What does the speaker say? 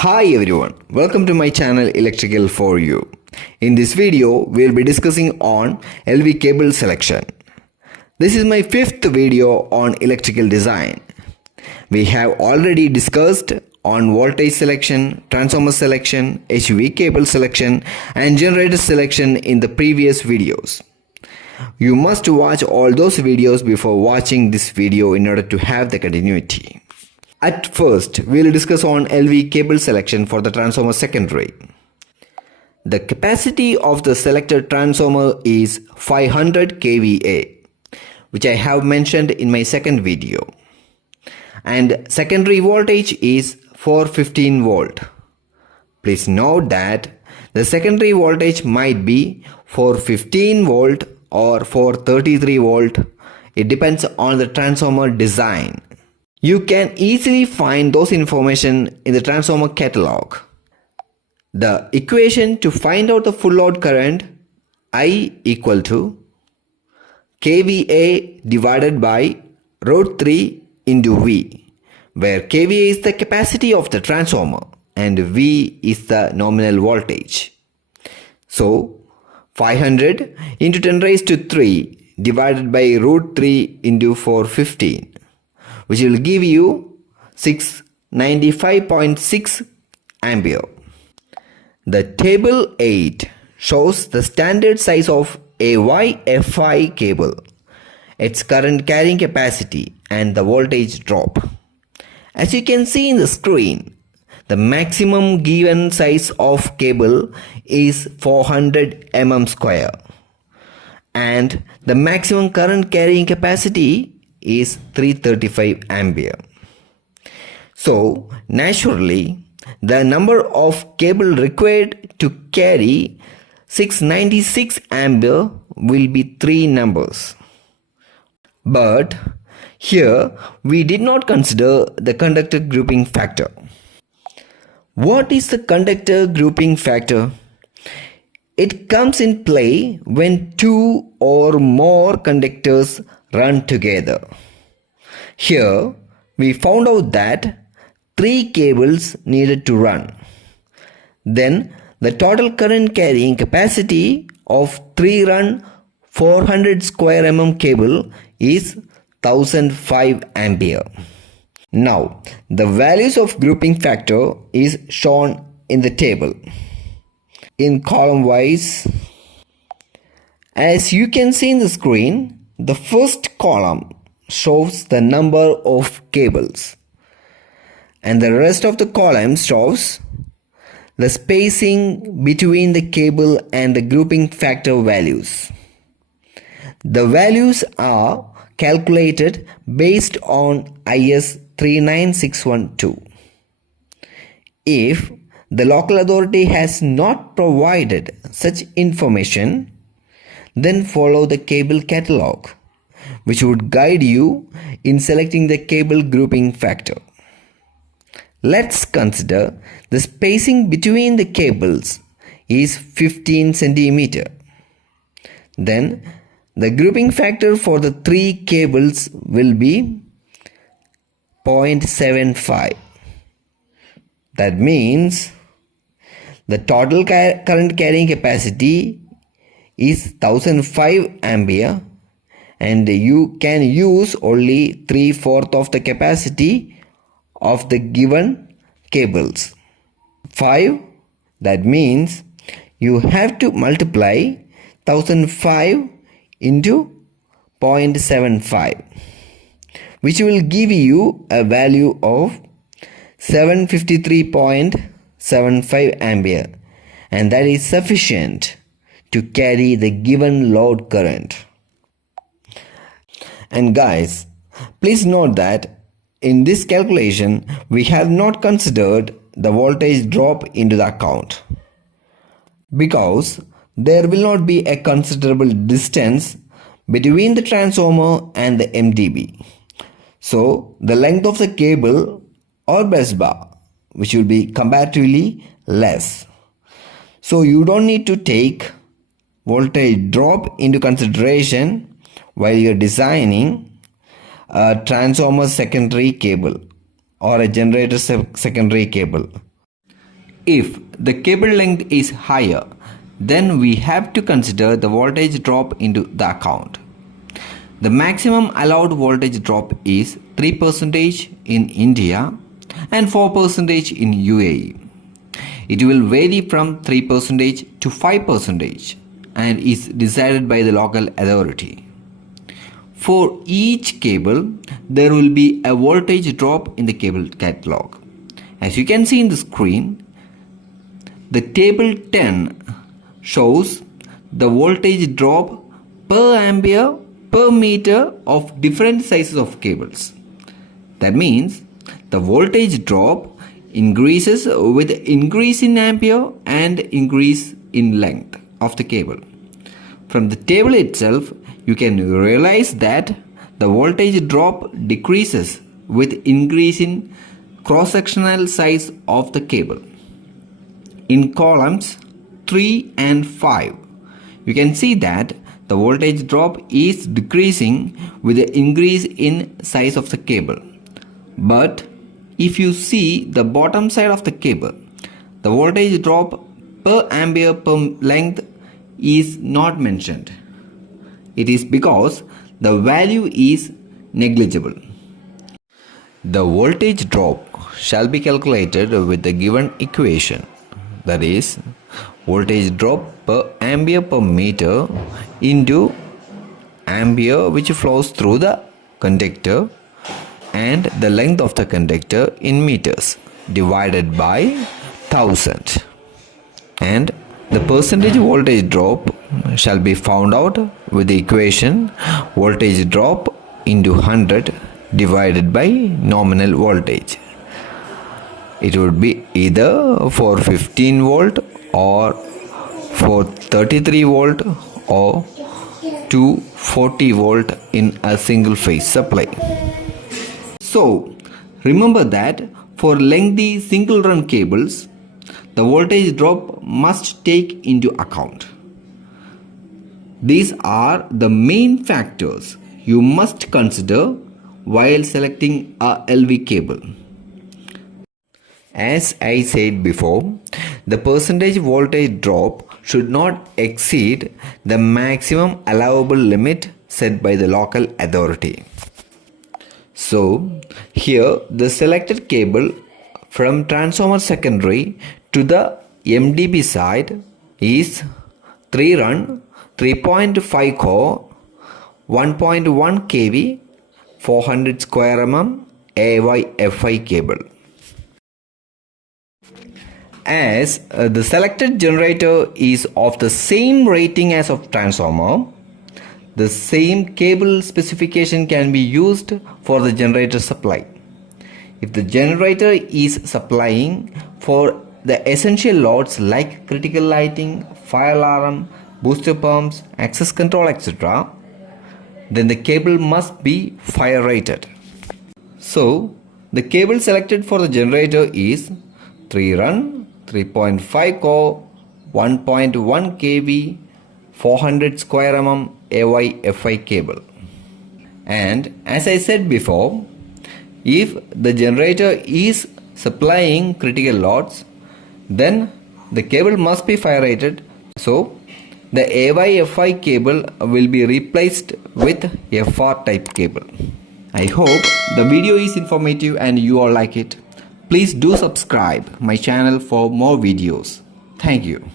Hi everyone, welcome to my channel Electrical for You. In this video, we'll be discussing on LV cable selection. This is my fifth video on electrical design. We have already discussed on voltage selection, transformer selection, HV cable selection and generator selection in the previous videos. You must watch all those videos before watching this video in order to have the continuity. At first, we will discuss on LV cable selection for the transformer secondary. The capacity of the selected transformer is 500 kVA, which I have mentioned in my second video. And secondary voltage is 415 volt. Please note that the secondary voltage might be 415 volt or 433 volt. It depends on the transformer design. You can easily find those information in the transformer catalog. The equation to find out the full load current I equal to kVA divided by root 3 into V, where kVA is the capacity of the transformer and V is the nominal voltage. So 500 into 10 raised to 3 divided by root 3 into 415, which will give you 695.6 ampere. The table 8 shows the standard size of a YFI cable, its current carrying capacity and the voltage drop. As you can see in the screen, the maximum given size of cable is 400 mm square and the maximum current carrying capacity is 335 ampere. So naturally, the number of cable required to carry 696 ampere will be 3 numbers. But here we did not consider the conductor grouping factor. What is the conductor grouping factor? It comes in play when 2 or more conductors run together. Here we found out that 3 cables needed to run. Then the total current carrying capacity of 3 run 400 square mm cable is 1005 ampere. Now the values of grouping factor is shown in the table in column wise. As you can see in the screen, the first column shows the number of cables and the rest of the column shows the spacing between the cable and the grouping factor values. The values are calculated based on IS 39612. If the local authority has not provided such information, then follow the cable catalog, which would guide you in selecting the cable grouping factor. Let's consider the spacing between the cables is 15 centimeter. Then the grouping factor for the 3 cables will be 0.75. That means the total current carrying capacity is 1005 ampere and you can use only 3/4 of the capacity of the given cables. 5, that means you have to multiply 1005 into 0.75, which will give you a value of 753.75 ampere, and that is sufficient to carry the given load current. And guys, please note that in this calculation we have not considered the voltage drop into the account, because there will not be a considerable distance between the transformer and the MTB. So the length of the cable or bus bar, which will be comparatively less. So you don't need to take voltage drop into consideration while you're designing a transformer secondary cable or a generator secondary cable. If the cable length is higher, then we have to consider the voltage drop into the account. The maximum allowed voltage drop is 3% in India and 4% in UAE. It will vary from 3% to 5% and is decided by the local authority. For each cable, there will be a voltage drop in the cable catalog. As you can see in the screen, the table 10 shows the voltage drop per ampere per meter of different sizes of cables. That means the voltage drop increases with increase in ampere and increase in length of the cable. From the table itself, you can realize that the voltage drop decreases with increase in cross-sectional size of the cable. In columns 3 and 5, you can see that the voltage drop is decreasing with the increase in size of the cable. But if you see the bottom side of the cable, the voltage drop per ampere per length is not mentioned. It is because the value is negligible. The voltage drop shall be calculated with the given equation, that is, voltage drop per ampere per meter into ampere which flows through the conductor and the length of the conductor in meters divided by 1000, and the percentage voltage drop shall be found out with the equation voltage drop into 100 divided by nominal voltage. It would be either for 15 volt or for 33 volt or 240 volt in a single phase supply. So remember that for lengthy single run cables, the voltage drop must take into account. These are the main factors you must consider while selecting a LV cable. As I said before, the percentage voltage drop should not exceed the maximum allowable limit set by the local authority. So, here the selected cable from transformer secondary to the MDB side is 3 run 3.5 core 1.1 kV 400 square mm AY-FI cable. As the selected generator is of the same rating as of transformer, the same cable specification can be used for the generator supply. If the generator is supplying for the essential loads like critical lighting, fire alarm, booster pumps, access control, etc., then the cable must be fire rated. So, the cable selected for the generator is 3 run 3.5 core 1.1 kV 400 square mm AY-FI cable. And as I said before, if the generator is supplying critical loads, then the cable must be fire rated. So the AY-FI cable will be replaced with FR type cable. I hope the video is informative and you all like it. Please do subscribe my channel for more videos. Thank you.